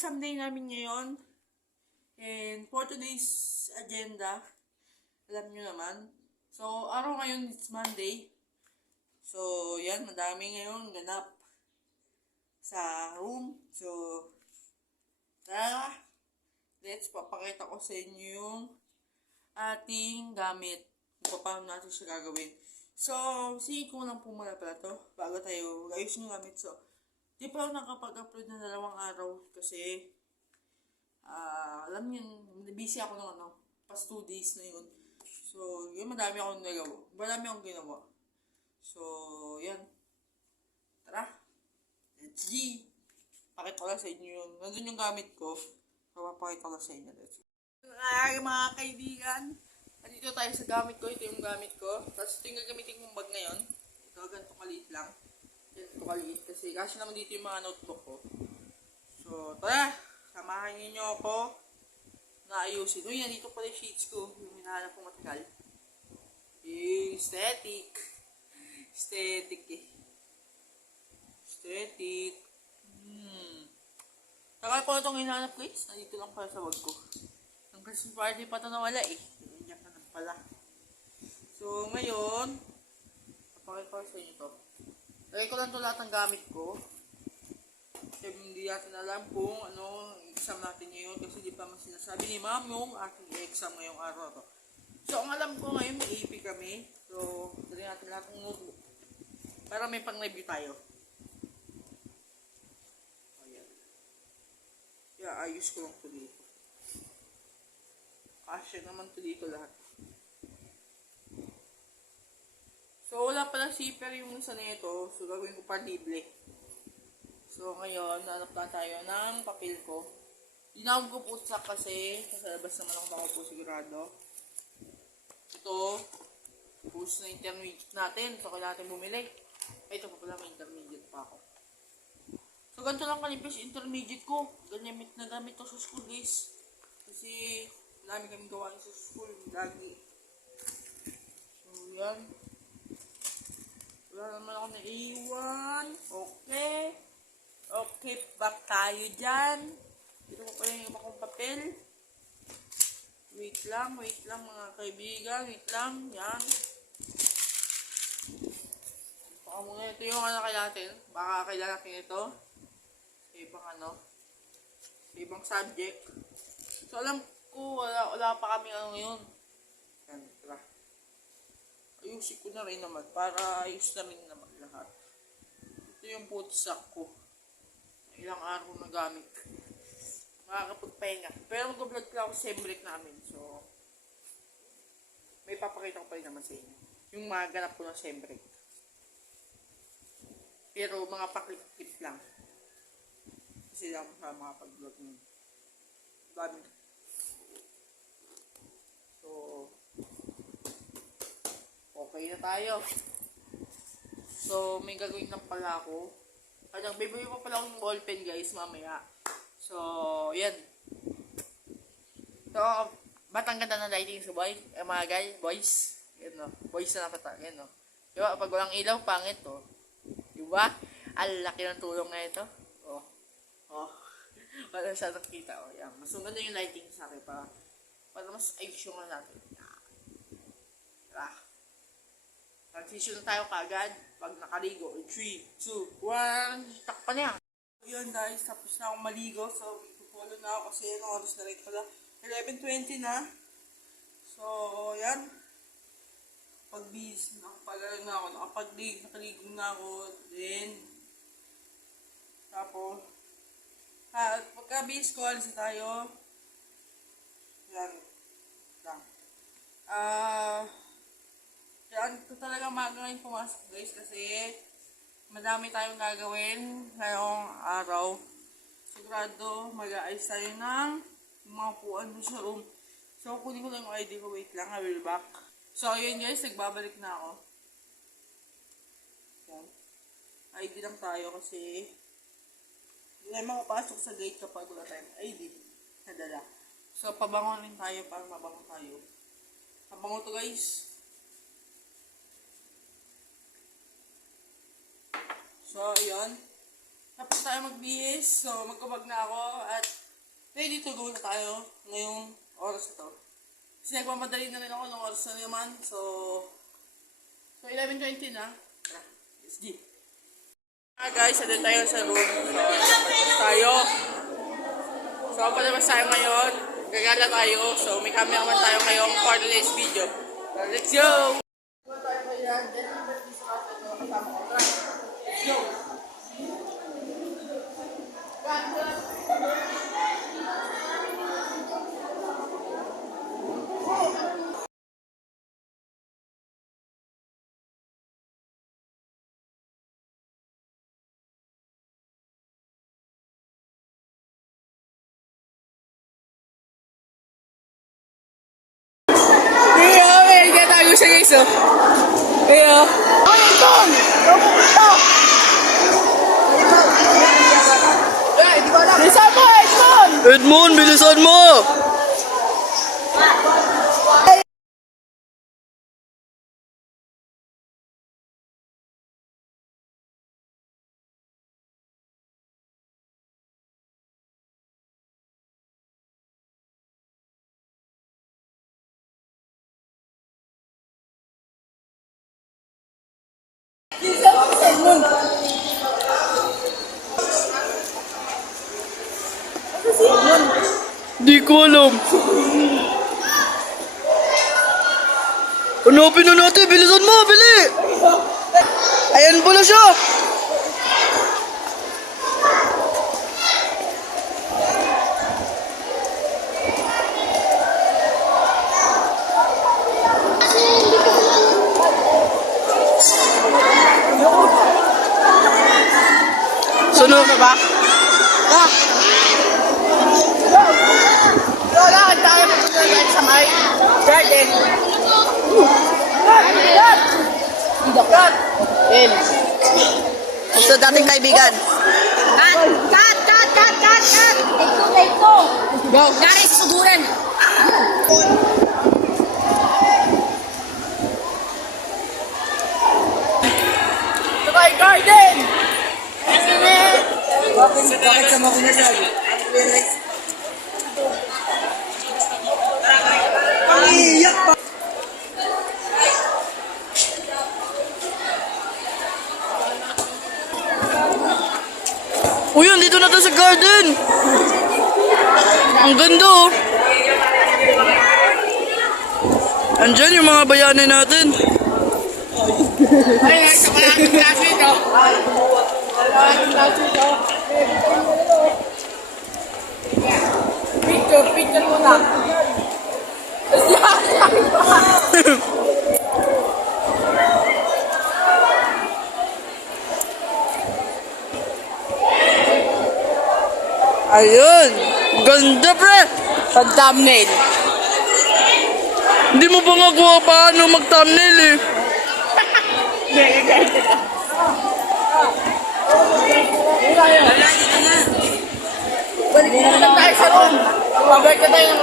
exam day namin ngayon. And for today's agenda, alam nyo naman. So, araw ngayon, it's Monday. So, yan, madami ngayon ganap sa room. So, tara, let's papakita ko sa inyo yung ating gamit. Kung paano natin siya gagawin. So, sige ko lang po muna pala to bago tayo ayusin yung gamit. So, di pa ako nakapag-upload na 2 araw kasi alam niyo, busy ako ng past 2 days na yun. So, yun, madami akong nagawa. Marami akong ginawa. So, yan. Tara. Let's go. Pakita ko lang sa inyo yun. Nandun yung gamit ko. So, papakita ko lang sa inyo. Let's go. Ay, mga kaibigan. Nandito tayo sa gamit ko. Ito yung gamit ko. Tapos ito yung gagamitin kong bag ngayon. Ito, ganito kaliit lang. Ganito kaliit. Kasi naman dito yung mga notebook ko. So, tara. Samahan niyo ako na ayusin. Uy, nandito pala yung sheets ko. Yung hinahanap ko matagal. Aesthetic. Aesthetic eh. Aesthetic. Tagal ko na itong hinahanap guys. Nandito lang pala sa bag ko. Ang Christmas party pa ito nawala eh. Nandiyan ka na pala. So, ngayon, papakita ko sa inyo ito. Lagay ko lang ito lahat ng gamit ko. Kasi hindi natin alam kung ano exam natin ngayon kasi di pa mas sinasabi ni ma'am yung aking exam ngayong araw to. So, ang alam ko ngayon may AP kami. So, dali natin lahat ng notebook para may pang-review tayo. Ayan. Kaya ayos ko lang ito dito. Kasya naman ito dito lahat. So, wala pala zipper yung isa na ito. So, gagawin ko partible. So, ngayon, hanap na tayo ng papel ko. Dinawag ko po sa kasi sa labas naman ako po sigurado. Ito, post na intermediate natin. So, kailangan natin bumili. Ay, ito pa pala, may intermediate pa ako. So, ganito lang kalipis intermediate ko. Ganyan na gamit ko sa school, guys. Kasi, marami kami gawain sa school. Lagi. So, yan. Wala naman ako naiwan. Okay. Okay, back tayo dyan. Dito ko pa yung iba kong papel. Wait lang mga kaibigan. Wait lang, yan. Baka muna ito yung kailangan natin. Baka kailangan natin ito. Sa ibang sa ibang subject. So, alam ko, wala pa kami ngayon. Yan, tara. Ayusin ko na rin naman. Para ayos na rin naman lahat. Ito yung putsak ko. Ilang araw na gamit. Makakapagpahinga. Pero mag-vlog ko ako sa break namin. So, may papakita ko pa rin naman sa inyo. Yung mga ganap ko ng break. Pero mga paklik-clip lang. Kasi lang sa mga pag-vlog nyo. Gamit. So, okay na tayo. So, may gagawin lang pala ako. Kaya bibili pa pala akong ballpen guys mamaya. So, yan. So, batang ganda ng lighting sa boy. Mga guys, boys. Yan no. Boys na nakata. Yan no. Diba? Pag walang ilaw, pangit to. Diba? Ang laki ng tulong na ito. Oh. Oh. Wala siya nakita. Oh, yan. Mas maganda yung lighting sa akin para mas ayos yung natin. Diba? Transition na tayo kagad pag nakaligo. 3, 2, 1, takpan niya. So yun guys, tapos na akong maligo. So, ipupolo na ako kasi yung oras na rin pala. 11:20 na. So, yan. Pag-bis, nakapagano na ako. Nakaligo na ako. Then, tapos, pagka-bis ko, alis na tayo. Yan. Lang. Kaya ito talaga maga ngayon pumasok guys kasi madami tayong gagawin ngayong araw. Sigurado mag-aayos tayo ng mga puan doon sa room. So kunin ko lang yung ID ko. Wait lang, I will back. So ayun guys, nagbabalik na ako. Yan. ID lang tayo kasi hindi tayo makapasok sa gate kapag wala tayong ID nadala. So pabangon rin tayo para mabango tayo. Mabango to guys. So, ayun. Tapos tayo magbihis. So, magkabag na ako at ready to go na tayo ngayong oras na to. Kasi nagmamadali na rin ako ng oras na naman. So 11:20 na. Tara, let's go. Guys, andun tayo sa room. So, palabas tayo. So, palabas tayo ngayon. Gagala tayo. So, may cameraman tayo ngayong for today's video. So, let's go! Let's go! Siya guys, oh. Kaya, bilisan mo, Edmond! Edmond, bilisan mo! Di ko alam. Hanapin na natin, bilisan mo, bili! Ayan pala siya! Sunod na ba? Lakad tayo pupunta tayo sa may garden. Kat! El. Gusto dating kaibigan. Cut! Take two! Go! Garis, suguran! Sa may garden! Bakit sama ko na siya? Iyak pa! Uy, dito na tayo sa garden! Ang ganda oh! Andyan yung mga bayanan natin. Ay, sa malaking klase ito. Malaking klase ito. Picture muna. Ayun! Ganda pre! Pag-thumbnail. Hindi mo pa nga kuha paano mag-thumbnail eh. Balik na lang tayo sa room. Pabalik na tayo.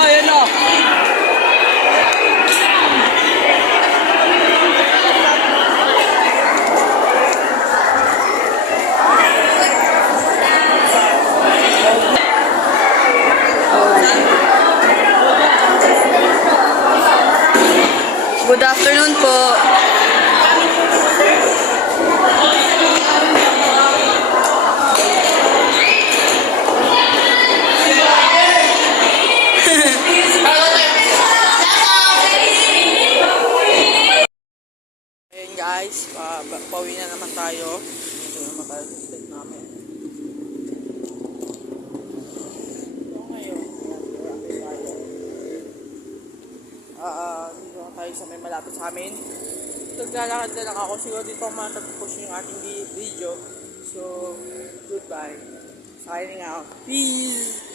Ayan na! Good afternoon po. Ayun guys, pauwi na naman tayo. Ito naman tayo sa state namin. So ngayon, dito na tayo sa may malapit sa amin. Naglalakad na lang ako. Siguro dito ako matagpush yung ating video. So, goodbye. Signing out. Peace!